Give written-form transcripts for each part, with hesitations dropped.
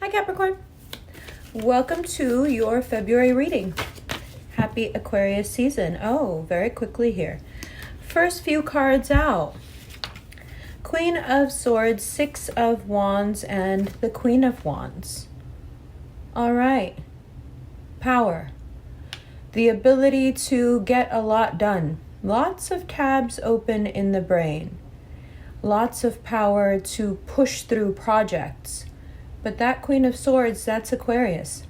Hi Capricorn. Welcome to your February reading. Happy Aquarius season. Oh, very quickly here. First few cards out. Queen of Swords, Six of Wands, and the Queen of Wands. All right. Power. The ability to get a lot done. Lots of tabs open in the brain. Lots of power to push through projects. But that Queen of Swords, that's Aquarius.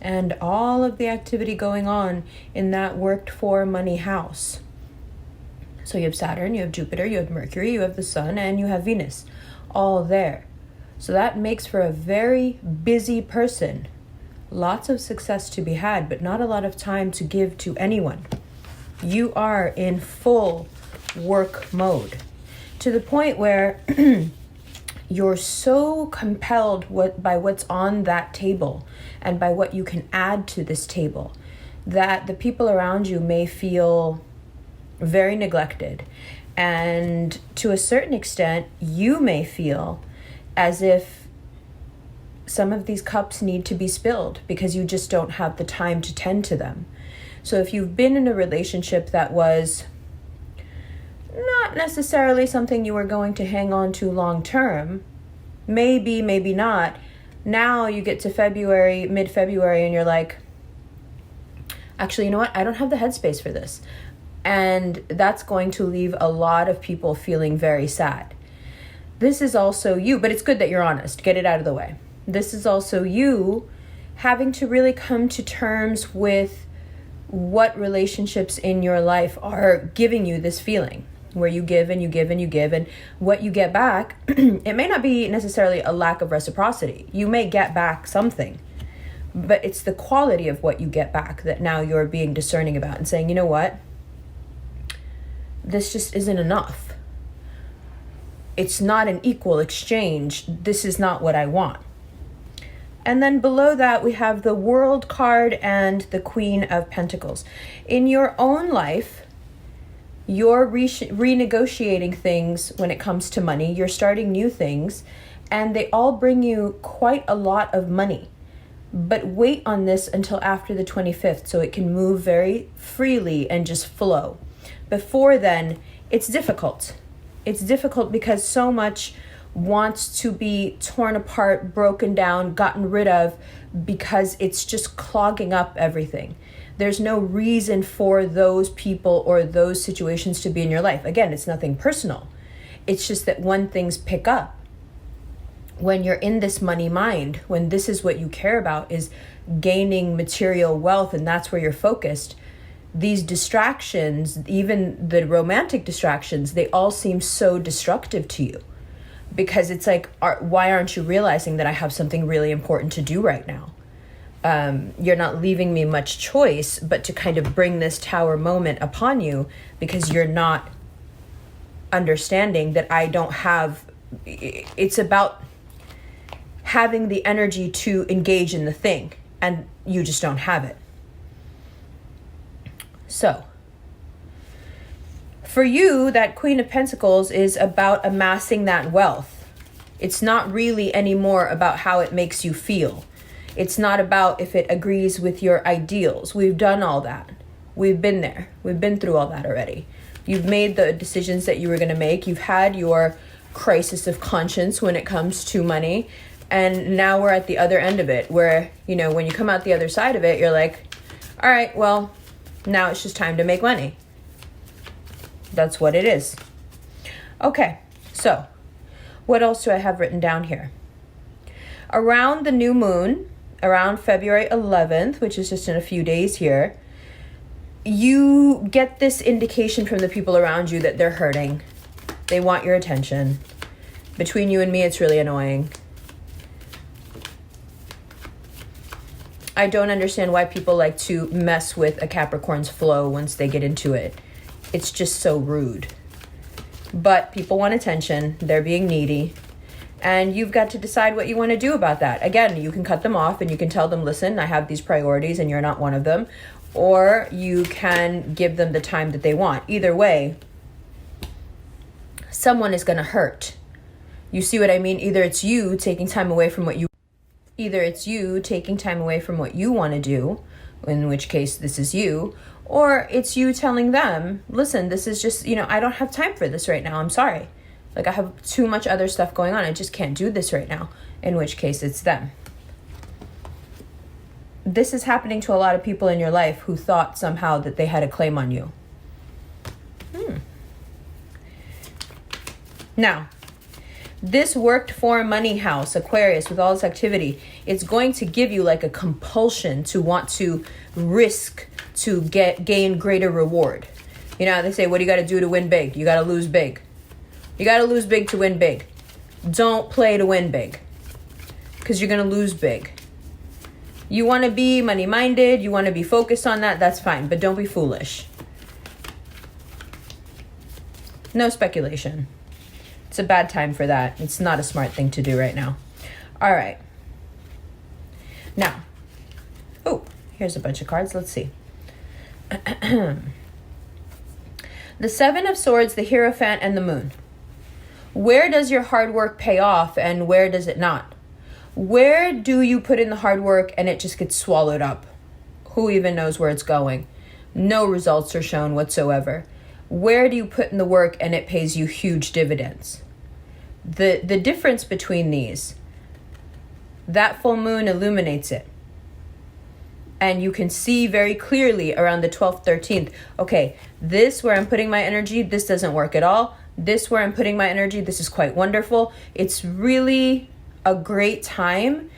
And all of the activity going on in that worked for money house. So you have Saturn, you have Jupiter, you have Mercury, you have the Sun, and you have Venus. All there. So that makes for a very busy person. Lots of success to be had, but not a lot of time to give to anyone. You are in full work mode. To the point where you're so compelled by what's on that table and by what you can add to this table that the people around you may feel very neglected. And to a certain extent, you may feel as if some of these cups need to be spilled because you just don't have the time to tend to them. So if you've been in a relationship that was not necessarily something you were going to hang on to long term, maybe not, now you get to February, mid-February, and you're like, actually, you know what? I don't have the headspace for this. And that's going to leave a lot of people feeling very sad. This is also you, but it's good that you're honest. Get it out of the way. This is also you having to really come to terms with what relationships in your life are giving you this feeling, where you give and you give and you give, and what you get back, it may not be necessarily a lack of reciprocity. You may get back something, but it's the quality of what you get back that now you're being discerning about and saying, you know what? This just isn't enough. It's not an equal exchange. This is not what I want. And then below that, we have the World card and the Queen of Pentacles. In your own life, you're renegotiating things when it comes to money. You're starting new things, and they all bring you quite a lot of money. But wait on this until after the 25th so it can move very freely and just flow. Before then, it's difficult. It's difficult because so much wants to be torn apart, broken down, gotten rid of, because it's just clogging up everything. There's no reason for those people or those situations to be in your life. Again, it's nothing personal. It's just that when things pick up, when you're in this money mind, when this is what you care about is gaining material wealth and that's where you're focused, these distractions, even the romantic distractions, they all seem so destructive to you. Because it's like, why aren't you realizing that I have something really important to do right now? You're not leaving me much choice but to kind of bring this tower moment upon you because you're not understanding that I don't have, it's about having the energy to engage in the thing and you just don't have it. So, for you, that Queen of Pentacles is about amassing that wealth. It's not really anymore about how it makes you feel. It's not about if it agrees with your ideals. We've done all that. We've been there. We've been through all that already. You've made the decisions that you were going to make. You've had your crisis of conscience when it comes to money. And now we're at the other end of it where, you know, when you come out the other side of it, you're like, all right, well, now it's just time to make money. That's what it is. Okay, so what else do I have written down here? Around the new moon, around February 11th, which is just in a few days here, you get this indication from the people around you that they're hurting. They want your attention. Between you and me, it's really annoying. I don't understand why people like to mess with a Capricorn's flow once they get into it. It's just so rude. But people want attention. They're being needy. And you've got to decide what you want to do about that. Again, you can cut them off and you can tell them, listen, I have these priorities and you're not one of them. Or you can give them the time that they want. Either way, someone is going to hurt. You see what I mean? Either it's you taking time away from what you Either it's you taking time away from what you want to do, in which case this is you, or it's you telling them, listen, this is just, I don't have time for this right now. I'm sorry. Like, I have too much other stuff going on. I just can't do this right now, in which case it's them. This is happening to a lot of people in your life who thought somehow that they had a claim on you. Now, this worked for money house, Aquarius, with all this activity, it's going to give you like a compulsion to want to risk to gain greater reward. They say, what do you got to do to win big? You got to lose big. You got to lose big to win big. Don't play to win big, because you're going to lose big. You want to be money-minded, you want to be focused on that, that's fine, but don't be foolish. No speculation. It's a bad time for that. It's not a smart thing to do right now. All right. Now, here's a bunch of cards. Let's see. The Seven of Swords, the Hierophant, and the Moon. Where does your hard work pay off and where does it not? Where do you put in the hard work and it just gets swallowed up? Who even knows where it's going? No results are shown whatsoever. Where do you put in the work and it pays you huge dividends? The difference between these, that full moon illuminates it. And you can see very clearly around the 12th, 13th, okay, this where I'm putting my energy, this doesn't work at all. This where I'm putting my energy, this is quite wonderful. It's really a great time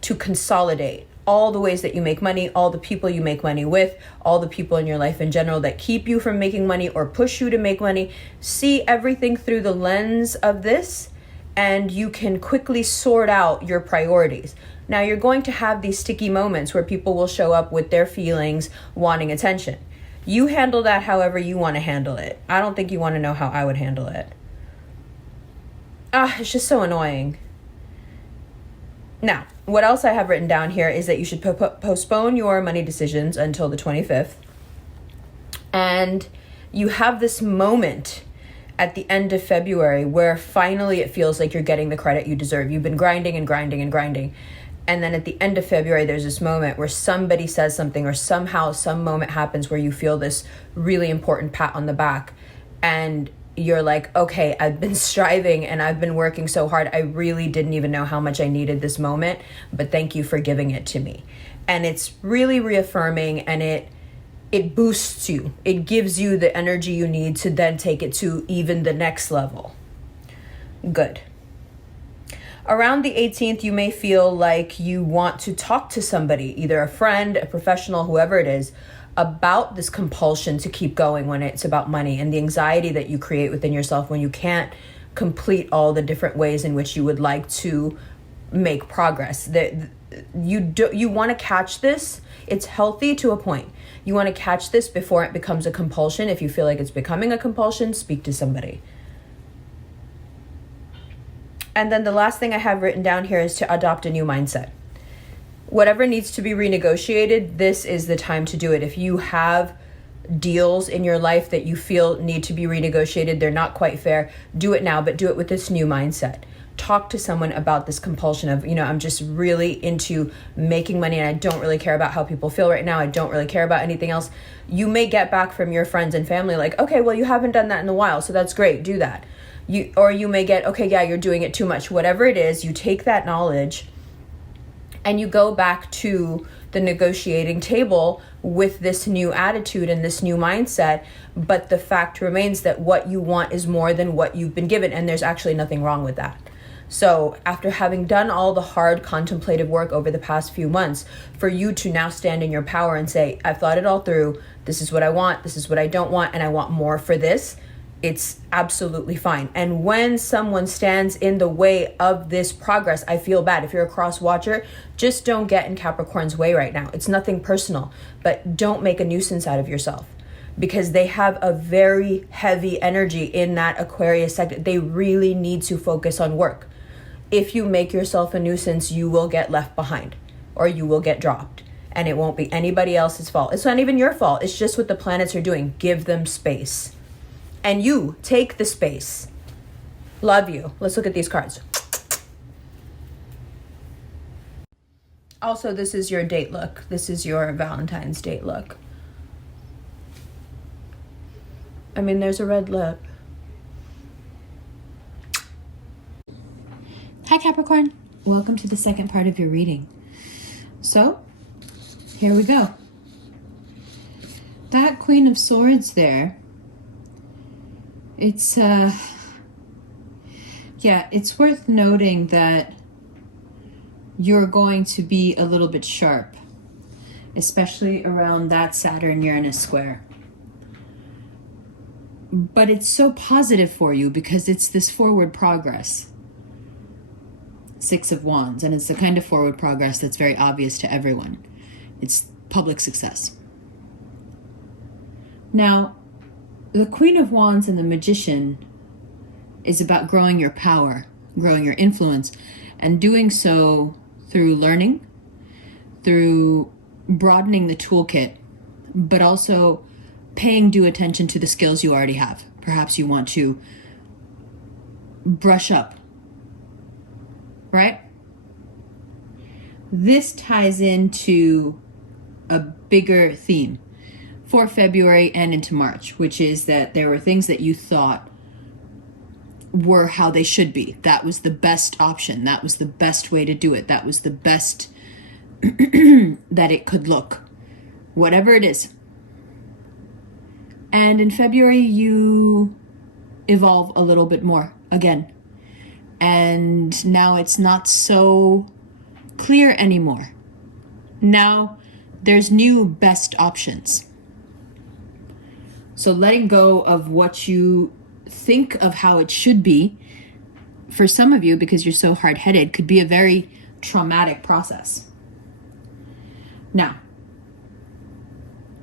to consolidate all the ways that you make money, all the people you make money with, all the people in your life in general that keep you from making money or push you to make money. See everything through the lens of this, and you can quickly sort out your priorities. Now, you're going to have these sticky moments where people will show up with their feelings, wanting attention. You handle that however you want to handle it. I don't think you want to know how I would handle it. It's just so annoying. Now, what else I have written down here is that you should postpone your money decisions until the 25th. And you have this moment at the end of February where finally it feels like you're getting the credit you deserve. You've been grinding and grinding and grinding. And then at the end of February, there's this moment where somebody says something or somehow some moment happens where you feel this really important pat on the back. And you're like, okay, I've been striving and I've been working so hard. I really didn't even know how much I needed this moment, but thank you for giving it to me. And it's really reaffirming, and it boosts you. It gives you the energy you need to then take it to even the next level. Good. Around the 18th, you may feel like you want to talk to somebody, either a friend, a professional, whoever it is, about this compulsion to keep going when it's about money and the anxiety that you create within yourself when you can't complete all the different ways in which you would like to make progress. You want to catch this. It's healthy to a point. You want to catch this before it becomes a compulsion. If you feel like it's becoming a compulsion, speak to somebody. And then the last thing I have written down here is to adopt a new mindset. Whatever needs to be renegotiated, this is the time to do it. If you have deals in your life that you feel need to be renegotiated, they're not quite fair, do it now, but do it with this new mindset. Talk to someone about this compulsion of, I'm just really into making money and I don't really care about how people feel right now. I don't really care about anything else. You may get back from your friends and family like, okay, well, you haven't done that in a while, so that's great, do that. You may get, okay, yeah, you're doing it too much. Whatever it is, you take that knowledge and you go back to the negotiating table with this new attitude and this new mindset. But the fact remains that what you want is more than what you've been given. And there's actually nothing wrong with that. So after having done all the hard contemplative work over the past few months, for you to now stand in your power and say, I've thought it all through. This is what I want. This is what I don't want. And I want more for this. It's absolutely fine. And when someone stands in the way of this progress, I feel bad. If you're a cross watcher, just don't get in Capricorn's way right now. It's nothing personal, but don't make a nuisance out of yourself, because they have a very heavy energy in that Aquarius sector. They really need to focus on work. If you make yourself a nuisance, you will get left behind or you will get dropped, and it won't be anybody else's fault. It's not even your fault. It's just what the planets are doing. Give them space. And you take the space. Love you. Let's look at these cards. Also, this is your date look. This is your Valentine's date look. I mean, there's a red lip. Hi, Capricorn. Welcome to the second part of your reading. So, here we go. That Queen of Swords there, it's worth noting that you're going to be a little bit sharp, especially around that Saturn-Uranus square. But it's so positive for you because it's this forward progress. Six of Wands, and it's the kind of forward progress that's very obvious to everyone. It's public success. Now, the Queen of Wands and the Magician is about growing your power, growing your influence, and doing so through learning, through broadening the toolkit, but also paying due attention to the skills you already have. Perhaps you want to brush up, right? This ties into a bigger theme for February and into March, which is that there were things that you thought were how they should be. That was the best option. That was the best way to do it. That was the best that it could look. Whatever it is. And in February, you evolve a little bit more again. And now it's not so clear anymore. Now there's new best options. So letting go of what you think of how it should be, for some of you, because you're so hard-headed, could be a very traumatic process. Now,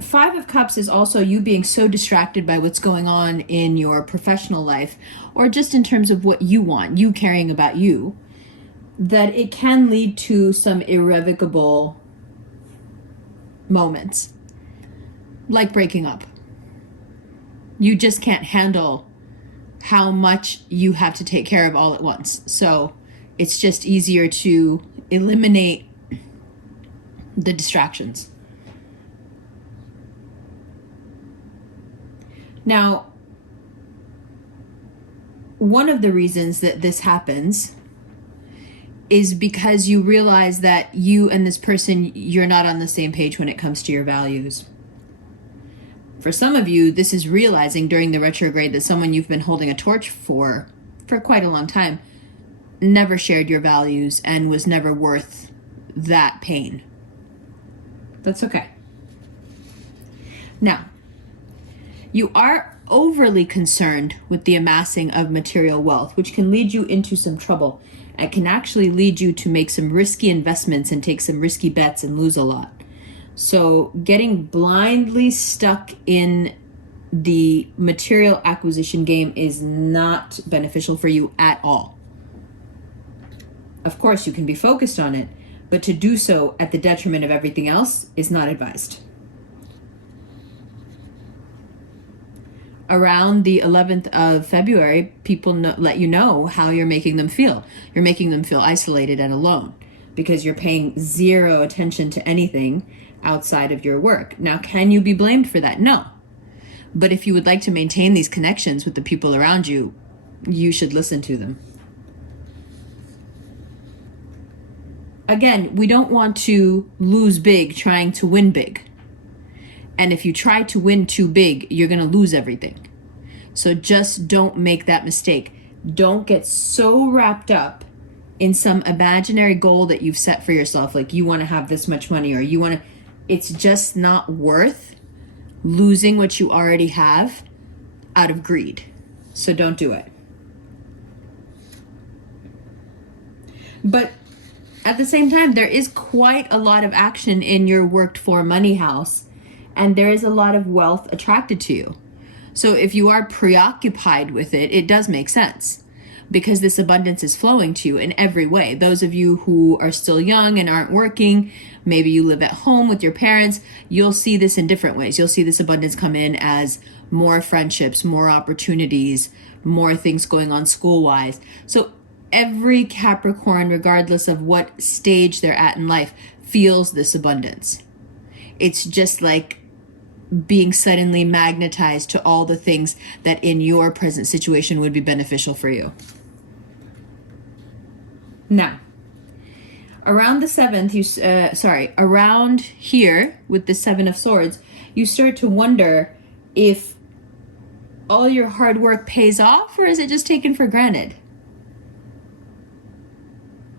Five of Cups is also you being so distracted by what's going on in your professional life, or just in terms of what you want, you caring about you, that it can lead to some irrevocable moments, like breaking up. You just can't handle how much you have to take care of all at once. So it's just easier to eliminate the distractions. Now, one of the reasons that this happens is because you realize that you and this person, you're not on the same page when it comes to your values. For some of you, this is realizing during the retrograde that someone you've been holding a torch for quite a long time never shared your values and was never worth that pain. That's okay. Now, you are overly concerned with the amassing of material wealth, which can lead you into some trouble and can actually lead you to make some risky investments and take some risky bets and lose a lot. So getting blindly stuck in the material acquisition game is not beneficial for you at all. Of course, you can be focused on it, but to do so at the detriment of everything else is not advised. Around the 11th of February, people let you know how you're making them feel. You're making them feel isolated and alone because you're paying zero attention to anything outside of your work. Now, can you be blamed for that? No. But if you would like to maintain these connections with the people around you, you should listen to them. Again, we don't want to lose big trying to win big. And if you try to win too big, you're going to lose everything. So just don't make that mistake. Don't get so wrapped up in some imaginary goal that you've set for yourself. Like you want to have this much money or you want to, it's just not worth losing what you already have out of greed. So don't do it. But at the same time, there is quite a lot of action in your worked for money house. And there is a lot of wealth attracted to you. So if you are preoccupied with it, it does make sense because this abundance is flowing to you in every way. Those of you who are still young and aren't working, maybe you live at home with your parents, you'll see this in different ways. You'll see this abundance come in as more friendships, more opportunities, more things going on school-wise. So Every Capricorn, regardless of what stage they're at in life, feels this abundance. It's just like being suddenly magnetized to all the things that in your present situation would be beneficial for you. Now, around the 7th, around here with the 7 of Swords, you start to wonder if all your hard work pays off, or is it just taken for granted?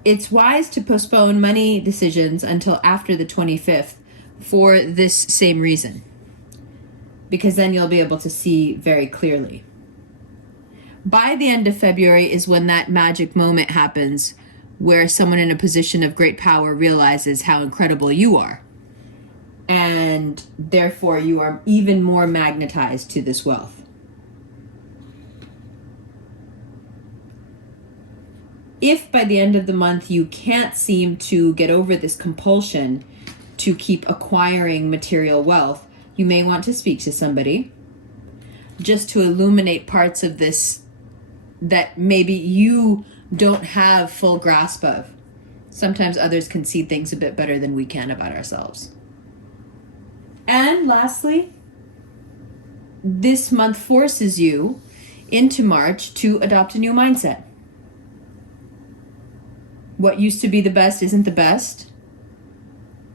It's wise to postpone money decisions until after the 25th for this same reason, because then you'll be able to see very clearly. By the end of February is when that magic moment happens, where someone in a position of great power realizes how incredible you are, and therefore you are even more magnetized to this wealth. If by the end of the month you can't seem to get over this compulsion to keep acquiring material wealth, you may want to speak to somebody just to illuminate parts of this that maybe you don't have full grasp of. Sometimes others can see things a bit better than we can about ourselves. And lastly, this month forces you into March to adopt a new mindset. What used to be the best isn't the best.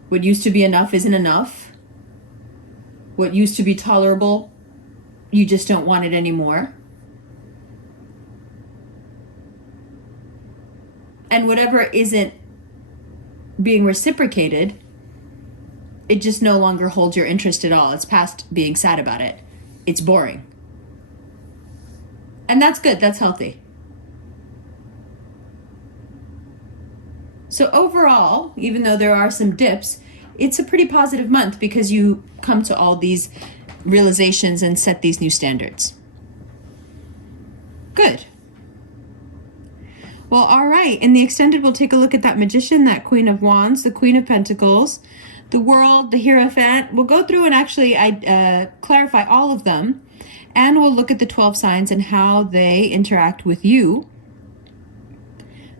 What used to be enough isn't enough. What used to be tolerable, you just don't want it anymore. And whatever isn't being reciprocated, it just no longer holds your interest at all. It's past being sad about it. It's boring. And that's good, that's healthy. So overall, even though there are some dips, it's a pretty positive month because you come to all these realizations and set these new standards. Good. Well, all right. In the extended, we'll take a look at that Magician, that Queen of Wands, the Queen of Pentacles, the World, the Hierophant. We'll go through and actually clarify all of them. And we'll look at the 12 signs and how they interact with you.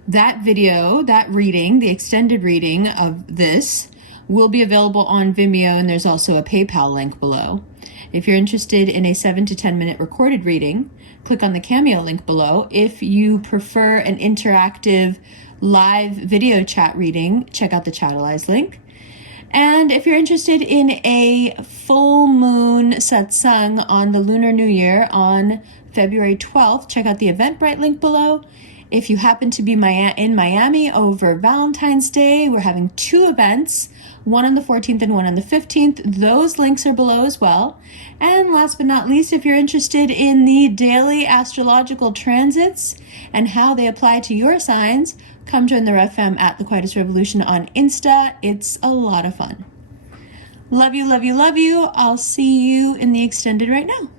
That video, that reading, the extended reading of this will be available on Vimeo, and there's also a PayPal link below. If you're interested in a 7 to 10 minute recorded reading, click on the Cameo link below. If you prefer an interactive live video chat reading, check out the Chatelize link. And if you're interested in a full moon satsung on the Lunar New Year on February 12th, check out the Eventbrite link below. If you happen to be in Miami over Valentine's Day, we're having 2 events, one on the 14th and one on the 15th. Those links are below as well. And last but not least, if you're interested in the daily astrological transits and how they apply to your signs, come join the REVFAM at the Quietest Revolution on Insta. It's a lot of fun. Love you, love you, love you. I'll see you in the extended right now.